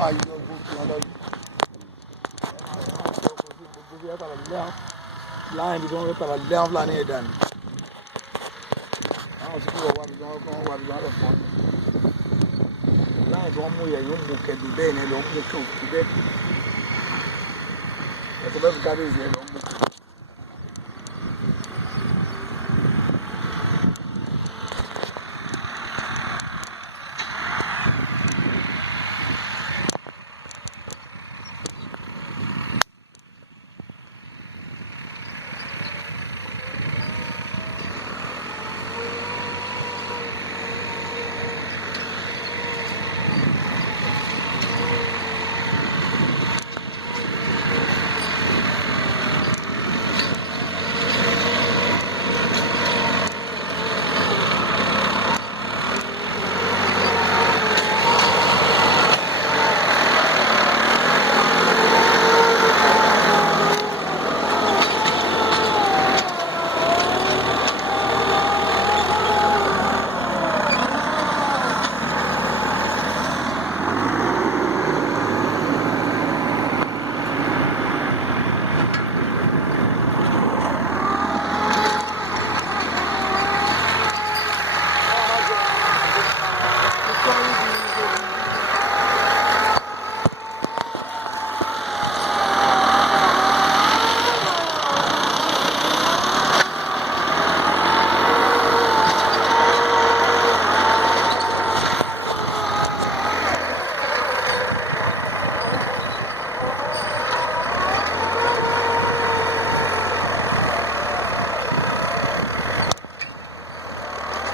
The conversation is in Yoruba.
máa yọ gbogbo wọn lọ́dún. Gbogbo bí ẹ padà lé àwọn láàrin ibi tí wọ́n fẹ́ padà lé àwọn fúlàní ẹ̀dá ni. Àwọn tí kò wá bí wọ́n wá bí wọ́n lọ fọ́ ni. Láàrin tí wọ́n mú yẹ yóò mú kẹ́dùn bẹ́ẹ̀ ni ẹ lọ mú kẹ́ òkú bẹ́ẹ̀. Ẹ̀sọ́ bẹ́ẹ̀ fi kábíyèsí ẹ lọ mú